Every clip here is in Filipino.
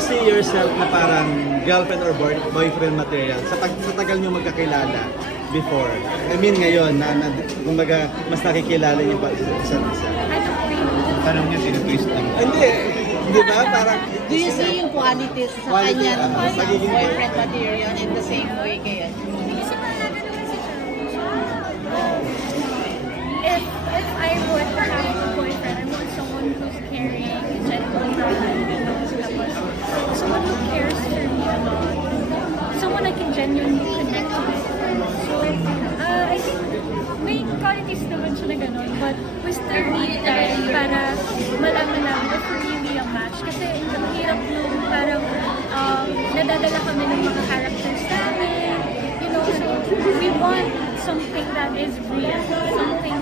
you see yourself na parang girlfriend or boyfriend material sa tagal nyo magkakilala before? I mean ngayon, kumbaga, mas nakikilala nyo pa isa't isa. Tanong niya, sino-twist lang. Hindi, di ba? Parang, Do you see yung qualities sa Quality, kanya ng ah, magiging boyfriend material in the same way kaya? If I would have a boyfriend, I want someone who's caring, gentle, tapos someone who cares for me a lot. Someone I can genuinely connect with. So, I think may qualities naman siya na ganun, but we still need time para malaman namin if we're really a match. Kasi ang hirap nung parang nadadala kami ng mga characters namin. You know, so we want something that is real. Something,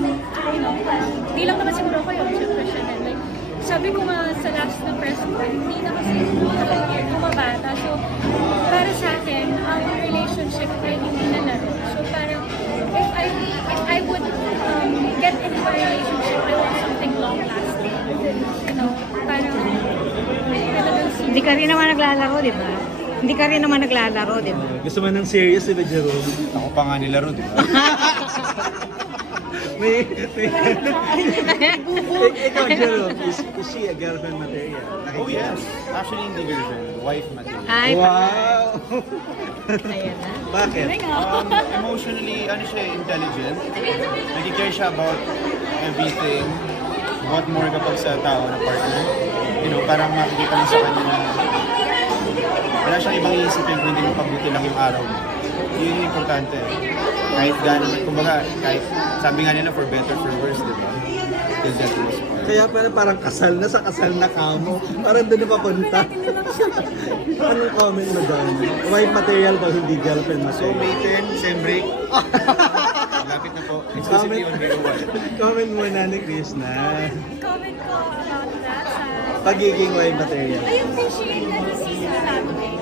you know, parang, di lang naman siguro ko yun, syempre siya din. Like, sabi ko nga sa last na press ko, hindi na kasi bumabata. So, para sa akin, ang relationship ay hindi na laro. So, parang, if I would get into a relationship, I want something long-lasting. You know, parang, talagang Hindi ka rin naman naglalaro, di ba? Hindi ka rin naman naglalaro, di ba? gusto mo ng serious, di ba, Jerome? Ako pa nga nilaro, di ba? Ikaw, Jerome, is she a girlfriend material? Oh yes, actually hindi girlfriend, wife material. Ay, Wow! ayan na. Bakit? Emotionally, ano siya, intelligent. Nag-care siya about everything. What more kapag sa tao na partner. You know, parang makikita mo sa kanya na wala siyang ibang iisipin kung hindi mapabuti lang yung araw mo. Yun yung importante. Kahit gano'n, kumbaga, kahit sabi nga nila for better, for worse, di ba? Till death do us part. Kaya parang kasal na sa kasal na kamo. Parang doon na papunta. Anong comment mo doon? Wife material ba hindi girlfriend So, material? may turn, same break. Lapit na po. Exclusively on Hero One. Comment muna ni Krishna. comment ko about that sa Pagiging wife material. I appreciate that he sees the family.